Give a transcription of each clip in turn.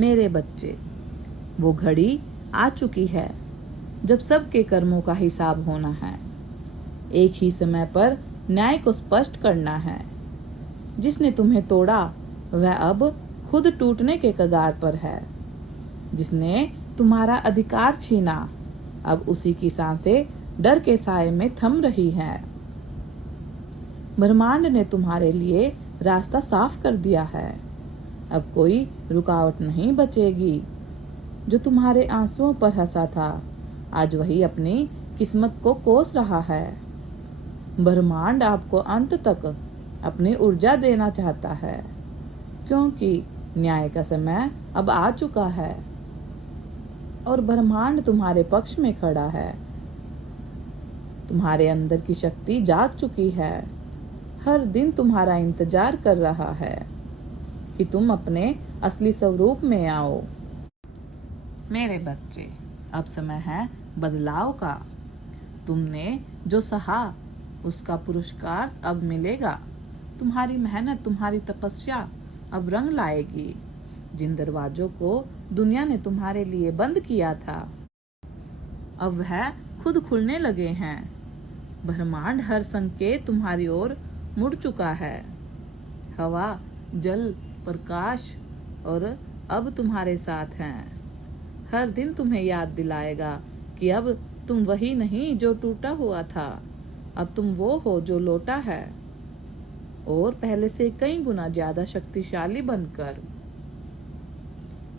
मेरे बच्चे, वो घड़ी आ चुकी है जब सबके कर्मों का हिसाब होना है। एक ही समय पर न्याय को स्पष्ट करना है। जिसने तुम्हें तोड़ा वह अब खुद टूटने के कगार पर है। जिसने तुम्हारा अधिकार छीना अब उसी की सांसें डर के साए में थम रही हैं। ब्रह्मांड ने तुम्हारे लिए रास्ता साफ कर दिया है। अब कोई रुकावट नहीं बचेगी। जो तुम्हारे आंसुओं पर हंसा था आज वही अपनी किस्मत को कोस रहा है। ब्रह्मांड आपको अंत तक अपनी ऊर्जा देना चाहता है, क्योंकि न्याय का समय अब आ चुका है और ब्रह्मांड तुम्हारे पक्ष में खड़ा है। तुम्हारे अंदर की शक्ति जाग चुकी है। हर दिन तुम्हारा इंतजार कर रहा है कि तुम अपने असली स्वरूप में आओ। मेरे बच्चे, अब समय है बदलाव का। तुमने जो सहा उसका पुरस्कार अब मिलेगा। तुम्हारी मेहनत, तुम्हारी तपस्या अब रंग लाएगी। जिन दरवाजों को दुनिया ने तुम्हारे लिए बंद किया था अब वह खुद खुलने लगे हैं। ब्रह्मांड हर संकेत तुम्हारी ओर मुड़ चुका है। हवा, जल, प्रकाश और अब तुम्हारे साथ हैं। हर दिन तुम्हें याद दिलाएगा कि अब तुम वही नहीं जो टूटा हुआ था। अब तुम वो हो जो लौटा है, और पहले से कई गुना ज्यादा शक्तिशाली बनकर।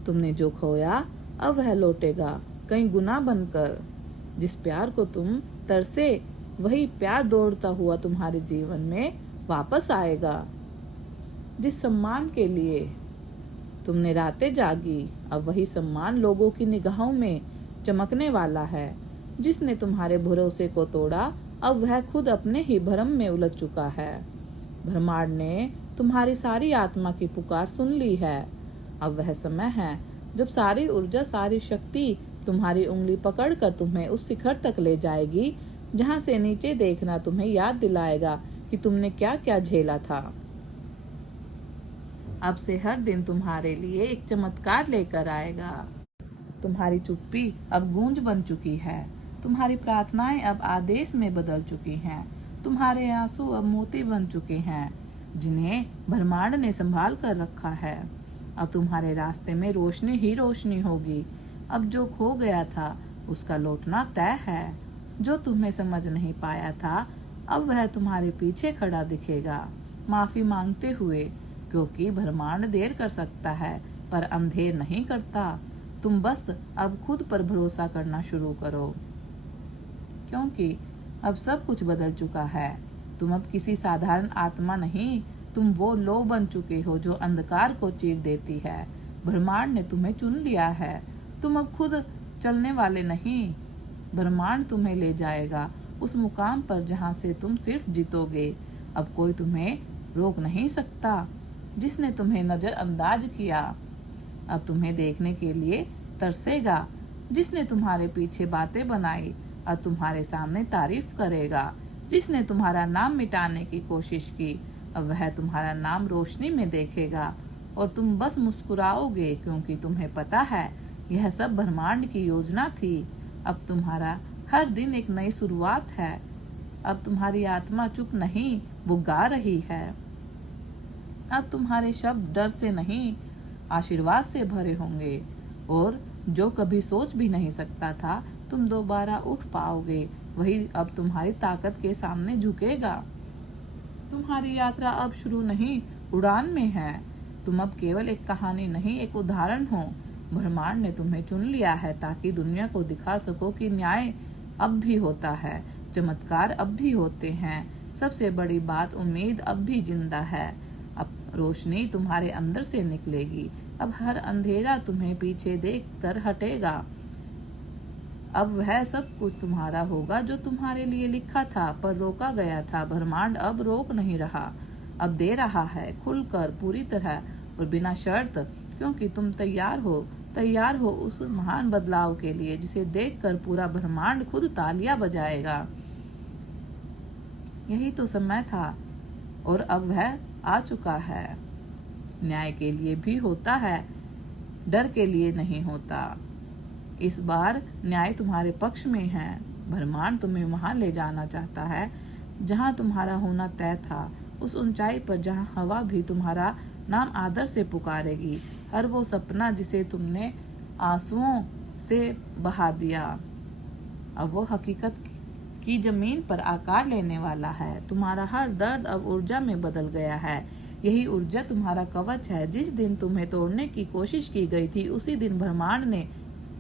तुमने जो खोया अब वह लौटेगा कई गुना बनकर। जिस प्यार को तुम तरसे वही प्यार दौड़ता हुआ तुम्हारे जीवन में वापस आएगा। जिस सम्मान के लिए तुमने रातें जागी अब वही सम्मान लोगों की निगाहों में चमकने वाला है। जिसने तुम्हारे भरोसे को तोड़ा अब वह खुद अपने ही भ्रम में उलझ चुका है। ब्रह्मांड ने तुम्हारी सारी आत्मा की पुकार सुन ली है। अब वह समय है जब सारी ऊर्जा, सारी शक्ति तुम्हारी उंगली पकड़कर तुम्हें उस शिखर तक ले जाएगी जहां से नीचे देखना तुम्हें याद दिलाएगा कि तुमने क्या क्या झेला था। अब से हर दिन तुम्हारे लिए एक चमत्कार लेकर आएगा। तुम्हारी चुप्पी अब गूंज बन चुकी है। तुम्हारी प्रार्थनाएं अब आदेश में बदल चुकी हैं। तुम्हारे आंसू अब मोती बन चुके हैं, जिन्हें ब्रह्मांड ने संभाल कर रखा है। अब तुम्हारे रास्ते में रोशनी ही रोशनी होगी। अब जो खो गया था उसका लौटना तय है। जो तुम्हें समझ नहीं पाया था अब वह तुम्हारे पीछे खड़ा दिखेगा, माफी मांगते हुए, क्योंकि ब्रह्मांड देर कर सकता है पर अंधेर नहीं करता। तुम बस अब खुद पर भरोसा करना शुरू करो, क्योंकि अब सब कुछ बदल चुका है। तुम अब किसी साधारण आत्मा नहीं, तुम वो लौ बन चुके हो जो अंधकार को चीर देती है। ब्रह्मांड ने तुम्हें चुन लिया है। तुम अब खुद चलने वाले नहीं, ब्रह्मांड तुम्हें ले जाएगा उस मुकाम पर जहां से तुम सिर्फ जीतोगे। अब कोई तुम्हें रोक नहीं सकता। जिसने तुम्हें नजरअंदाज किया अब तुम्हें देखने के लिए तरसेगा। जिसने तुम्हारे पीछे बातें बनाई अब तुम्हारे सामने तारीफ करेगा। जिसने तुम्हारा नाम मिटाने की कोशिश की अब वह तुम्हारा नाम रोशनी में देखेगा, और तुम बस मुस्कुराओगे, क्योंकि तुम्हें पता है यह सब ब्रह्मांड की योजना थी। अब तुम्हारा हर दिन एक नई शुरुआत है। अब तुम्हारी आत्मा चुप नहीं, वो गा रही है। अब तुम्हारे शब्द डर से नहीं, आशीर्वाद से भरे होंगे, और जो कभी सोच भी नहीं सकता था तुम दोबारा उठ पाओगे, वही अब तुम्हारी ताकत के सामने झुकेगा। तुम्हारी यात्रा अब शुरू नहीं, उड़ान में है। तुम अब केवल एक कहानी नहीं, एक उदाहरण हो। ब्रह्मांड ने तुम्हें चुन लिया है ताकि दुनिया को दिखा सको कि न्याय अब भी होता है, चमत्कार अब भी होते हैं। सबसे बड़ी बात, उम्मीद अब भी जिंदा है। अब रोशनी तुम्हारे अंदर से निकलेगी। अब हर अंधेरा तुम्हें पीछे देख कर हटेगा। अब वह सब कुछ तुम्हारा होगा जो तुम्हारे लिए लिखा था पर रोका गया था। ब्रह्मांड अब रोक नहीं रहा, अब दे रहा है, खुलकर, पूरी तरह और बिना शर्त, क्योंकि तुम तैयार हो उस महान बदलाव के लिए जिसे देखकर पूरा ब्रह्मांड खुद तालियां बजाएगा। यही तो समय था और अब वह आ चुका है। न्याय के लिए भी होता है डर के लिए नहीं होता। इस बार न्याय तुम्हारे पक्ष में है। ब्रह्मांड तुम्हें वहां ले जाना चाहता है जहां तुम्हारा होना तय था, उस ऊंचाई पर जहां हवा भी तुम्हारा नाम आदर से पुकारेगी। हर वो सपना जिसे तुमने आंसुओं से बहा दिया, अब वो हकीकत की जमीन पर आकार लेने वाला है। तुम्हारा हर दर्द अब ऊर्जा में बदल गया है। यही ऊर्जा तुम्हारा कवच है। जिस दिन तुम्हें तोड़ने की कोशिश की गई थी, उसी दिन ब्रह्मांड ने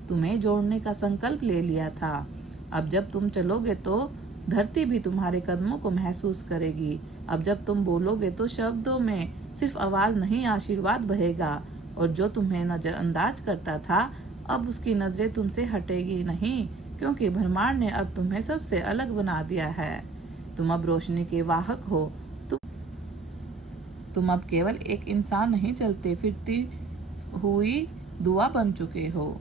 तुम्हें जोड़ने का संकल्प ले लिया था। अब जब तुम चलोगे तो धरती भी तुम्हारे कदमों को महसूस करेगी। अब जब तुम बोलोगे तो शब्दों में सिर्फ आवाज नहीं, आशीर्वाद बहेगा। और जो तुम्हें नजरअंदाज करता था, अब उसकी नजरें तुमसे हटेगी नहीं, क्योंकि ब्रह्मांड ने अब तुम्हें सबसे अलग बना दिया है। तुम अब रोशनी के वाहक हो। तुम अब केवल एक इंसान नहीं, चलते फिरती हुई दुआ बन चुके हो।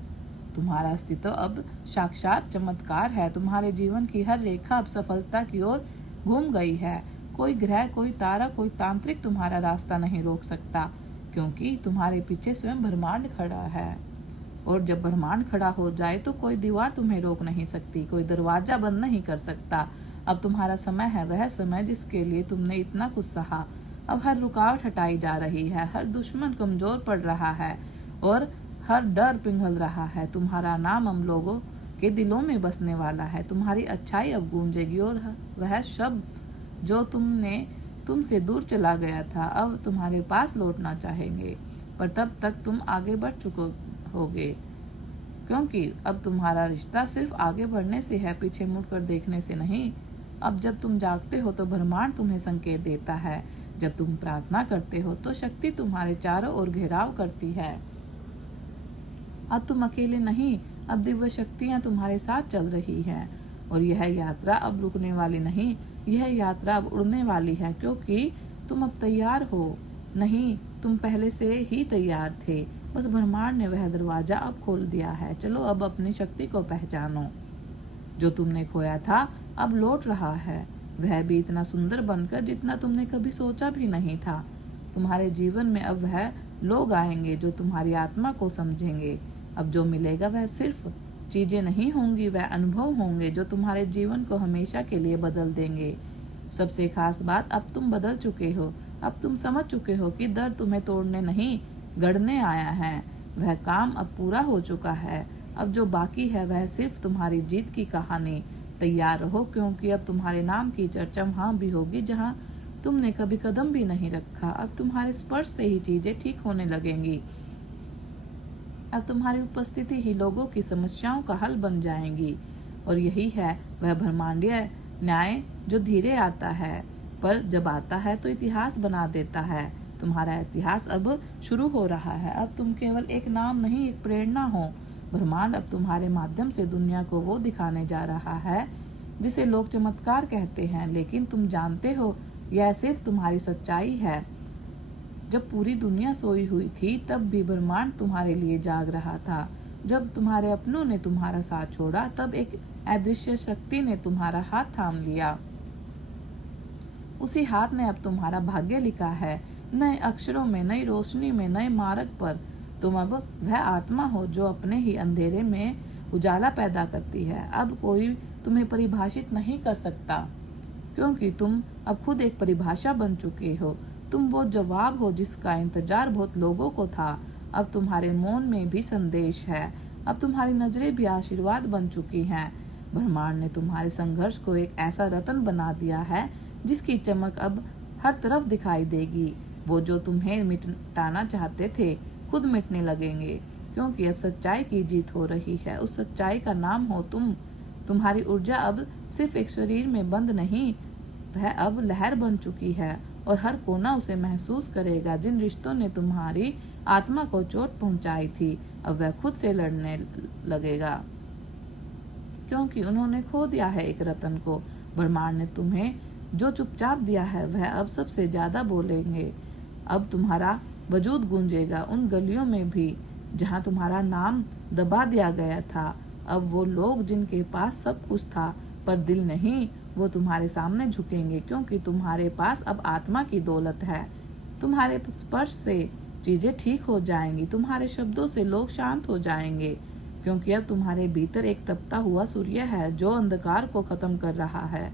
तुम्हारा अस्तित्व अब साक्षात चमत्कार है। तुम्हारे जीवन की हर रेखा अब सफलता की ओर घूम गई है। कोई ग्रह, कोई तारा, कोई तांत्रिक तुम्हारा रास्ता नहीं रोक सकता, क्योंकि तुम्हारे पीछे स्वयं ब्रह्मांड खड़ा है। और जब ब्रह्मांड खड़ा हो जाए तो कोई दीवार तुम्हें रोक नहीं सकती, कोई दरवाजा बंद नहीं कर सकता। अब तुम्हारा समय है, वह समय जिसके लिए तुमने इतना कुछ सहा। अब हर रुकावट हटाई जा रही है, हर दुश्मन कमजोर पड़ रहा है और हर डर पिघल रहा है। तुम्हारा नाम हम लोगों के दिलों में बसने वाला है। तुम्हारी अच्छाई अब गूंजेगी और वह शब्द जो तुमसे दूर चला गया था, अब तुम्हारे पास लौटना चाहेंगे। पर तब तक तुम आगे बढ़ चुके होगे, क्योंकि अब तुम्हारा रिश्ता सिर्फ आगे बढ़ने से है, पीछे मुड़कर देखने से नहीं। अब जब तुम जागते हो तो ब्रह्मांड तुम्हें संकेत देता है। जब तुम प्रार्थना करते हो तो शक्ति तुम्हारे चारों ओर घेराव करती है। अब तुम अकेले नहीं, अब दिव्य शक्तियां तुम्हारे साथ चल रही हैं। और यह यात्रा अब रुकने वाली नहीं, यह यात्रा अब उड़ने वाली है, क्योंकि तुम अब तैयार हो। नहीं, तुम पहले से ही तैयार थे, बस ब्रह्मांड ने वह दरवाजा अब खोल दिया है। चलो अब अपनी शक्ति को पहचानो। जो तुमने खोया था अब लौट रहा है, वह भी इतना सुंदर बनकर जितना तुमने कभी सोचा भी नहीं था। तुम्हारे जीवन में अब वह लोग आएंगे जो तुम्हारी आत्मा को समझेंगे। अब जो मिलेगा वह सिर्फ चीजें नहीं होंगी, वह अनुभव होंगे जो तुम्हारे जीवन को हमेशा के लिए बदल देंगे। सबसे खास बात, अब तुम बदल चुके हो। अब तुम समझ चुके हो कि दर्द तुम्हें तोड़ने नहीं, गढ़ने आया है। वह काम अब पूरा हो चुका है। अब जो बाकी है वह सिर्फ तुम्हारी जीत की कहानी। तैयार रहो, क्योंकि अब तुम्हारे नाम की चर्चा वहां भी होगी जहां तुमने कभी कदम भी नहीं रखा। अब तुम्हारे स्पर्श से ही चीजें ठीक होने लगेंगी। अब तुम्हारी उपस्थिति ही लोगों की समस्याओं का हल बन जाएंगी। और यही है वह ब्रह्मांडीय न्याय जो धीरे आता है, पर जब आता है तो इतिहास बना देता है। तुम्हारा इतिहास अब शुरू हो रहा है। अब तुम केवल एक नाम नहीं, एक प्रेरणा हो। ब्रह्मांड अब तुम्हारे माध्यम से दुनिया को वो दिखाने जा रहा है जिसे लोग चमत्कार कहते हैं, लेकिन तुम जानते हो यह सिर्फ तुम्हारी सच्चाई है। जब पूरी दुनिया सोई हुई थी तब भी ब्रह्मांड तुम्हारे लिए जाग रहा था। जब तुम्हारे अपनों ने तुम्हारा साथ छोड़ा तब एक अदृश्य शक्ति ने तुम्हारा हाथ थाम लिया। उसी हाथ ने अब तुम्हारा भाग्य लिखा है, नए अक्षरों में, नई रोशनी में, नए मार्ग पर। तुम अब वह आत्मा हो जो अपने ही अंधेरे में उजाला पैदा करती है। अब कोई तुम्हें परिभाषित नहीं कर सकता, क्योंकि तुम अब खुद एक परिभाषा बन चुके हो। तुम वो जवाब हो जिसका इंतजार बहुत लोगों को था। अब तुम्हारे मौन में भी संदेश है। अब तुम्हारी नजरें भी आशीर्वाद बन चुकी हैं। ब्रह्मांड ने तुम्हारे संघर्ष को एक ऐसा रत्न बना दिया है जिसकी चमक अब हर तरफ दिखाई देगी। वो जो तुम्हें मिटाना चाहते थे खुद मिटने लगेंगे, क्योंकि अब सच्चाई की जीत हो रही है। उस सच्चाई का नाम हो तुम। तुम्हारी ऊर्जा अब सिर्फ एक शरीर में बंद नहीं, वह अब लहर बन चुकी है और हर कोना उसे महसूस करेगा। जिन रिश्तों ने तुम्हारी आत्मा को चोट पहुंचाई थी, अब वह खुद से लड़ने लगेगा, क्योंकि उन्होंने खो दिया है एक रतन को। ब्रह्मांड ने तुम्हें जो चुपचाप दिया है वह अब सबसे ज्यादा बोलेंगे। अब तुम्हारा वजूद गूंजेगा उन गलियों में भी जहां तुम्हारा नाम दबा दिया गया था। अब वो लोग जिनके पास सब कुछ था पर दिल नहीं, वो तुम्हारे सामने झुकेंगे, क्योंकि तुम्हारे पास अब आत्मा की दौलत है। तुम्हारे स्पर्श से चीजें ठीक हो जाएंगी। तुम्हारे शब्दों से लोग शांत हो जाएंगे, क्योंकि अब तुम्हारे भीतर एक तपता हुआ सूर्य है जो अंधकार को खत्म कर रहा है।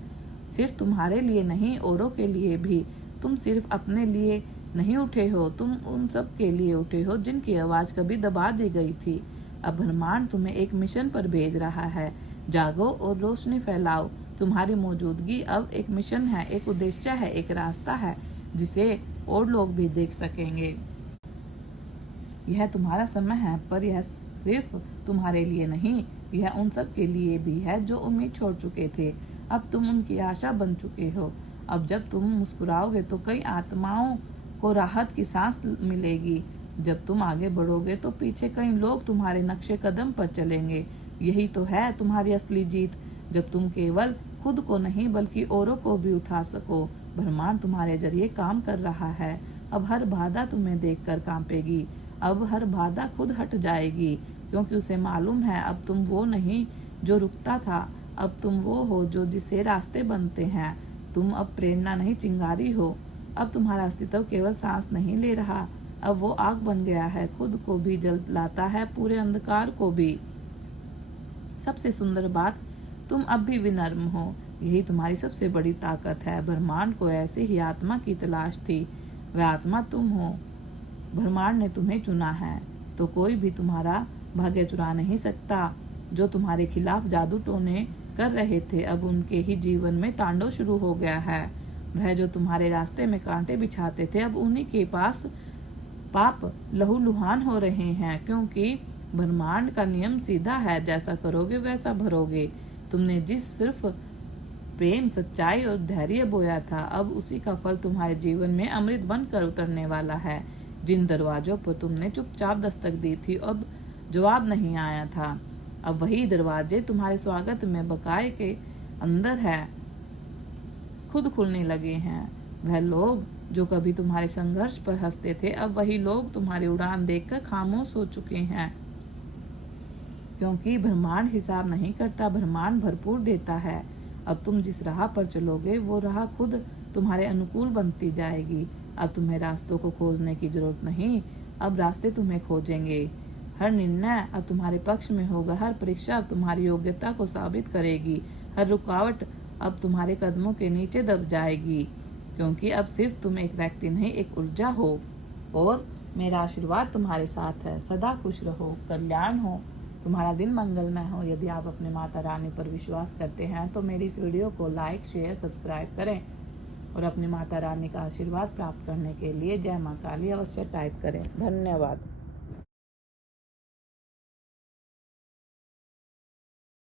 सिर्फ तुम्हारे लिए नहीं, औरों के लिए भी। तुम सिर्फ अपने लिए नहीं उठे हो, तुम उन सब के लिए उठे हो जिनकी आवाज कभी दबा दी गई थी। अब ब्रह्मांड तुम्हें एक मिशन पर भेज रहा है। जागो और रोशनी फैलाओ। तुम्हारी मौजूदगी अब एक मिशन है, एक उद्देश्य है, एक रास्ता है जिसे और लोग भी देख सकेंगे। यह तुम्हारा समय है, पर यह सिर्फ तुम्हारे लिए नहीं, यह उन सब के लिए भी है जो उम्मीद छोड़ चुके थे। अब तुम उनकी आशा बन चुके हो। अब जब तुम मुस्कुराओगे तो कई आत्माओं को राहत की सांस मिलेगी। जब तुम आगे बढ़ोगे तो पीछे कई लोग तुम्हारे नक्शे कदम पर चलेंगे। यही तो है तुम्हारी असली जीत, जब तुम केवल खुद को नहीं बल्कि औरों को भी उठा सको। ब्रह्मांड तुम्हारे जरिए काम कर रहा है। अब हर बाधा तुम्हें देखकर कांपेगी। अब हर बाधा खुद हट जाएगी, क्योंकि उसे मालूम है अब तुम वो नहीं जो रुकता था, अब तुम वो हो जो जिसे रास्ते बनते हैं। तुम अब प्रेरणा नहीं, चिंगारी हो। अब तुम्हारा अस्तित्व केवल सांस नहीं ले रहा, अब वो आग बन गया है, खुद को भी जलाता है, पूरे अंधकार को भी। सबसे सुंदर बात, तुम अब भी विनम्र हो। यही तुम्हारी सबसे बड़ी ताकत है। ब्रह्मांड को ऐसे ही आत्मा की तलाश थी, वह आत्मा तुम हो। ब्रह्मांड ने तुम्हें चुना है, तो कोई भी तुम्हारा भाग्य चुरा नहीं सकता। जो तुम्हारे खिलाफ जादू टोने कर रहे थे, अब उनके ही जीवन में तांडव शुरू हो गया है। वह जो तुम्हारे रास्ते में कांटे बिछाते थे, अब उन्हीं के पास पाप लहूलुहान हो रहे हैं, क्योंकि ब्रह्मांड का नियम सीधा है, जैसा करोगे वैसा भरोगे। तुमने जिस सिर्फ प्रेम, सच्चाई और धैर्य बोया था, अब उसी का फल तुम्हारे जीवन में अमृत बनकर उतरने वाला है। जिन दरवाजों पर तुमने चुपचाप दस्तक दी थी, अब जवाब नहीं आया था, अब वही दरवाजे तुम्हारे स्वागत में बकाए के अंदर है, खुद खुलने लगे हैं। वह लोग जो कभी तुम्हारे संघर्ष पर हंसते थे, अब वही लोग तुम्हारी उड़ान देखकर खामोश हो चुके हैं, क्योंकि ब्रह्मांड हिसाब नहीं करता, ब्रह्मांड भरपूर देता है। अब तुम जिस राह पर चलोगे वो राह खुद तुम्हारे अनुकूल बनती जाएगी। अब तुम्हें रास्तों को खोजने की जरूरत नहीं, अब रास्ते तुम्हें खोजेंगे। हर निर्णय अब तुम्हारे पक्ष में होगा, हर परीक्षा अब तुम्हारी योग्यता को साबित करेगी, हर रुकावट अब तुम्हारे कदमों के नीचे दब जाएगी, क्योंकि अब सिर्फ तुम एक व्यक्ति नहीं, एक ऊर्जा हो। और मेरा आशीर्वाद तुम्हारे साथ है। सदा खुश रहो, कल्याण हो, तुम्हारा दिन मंगलमय हो। यदि आप अपने माता रानी पर विश्वास करते हैं तो मेरी इस वीडियो को लाइक, शेयर, सब्सक्राइब करें और अपनी माता रानी का आशीर्वाद प्राप्त करने के लिए जय मां काली अवश्य टाइप करें। धन्यवाद।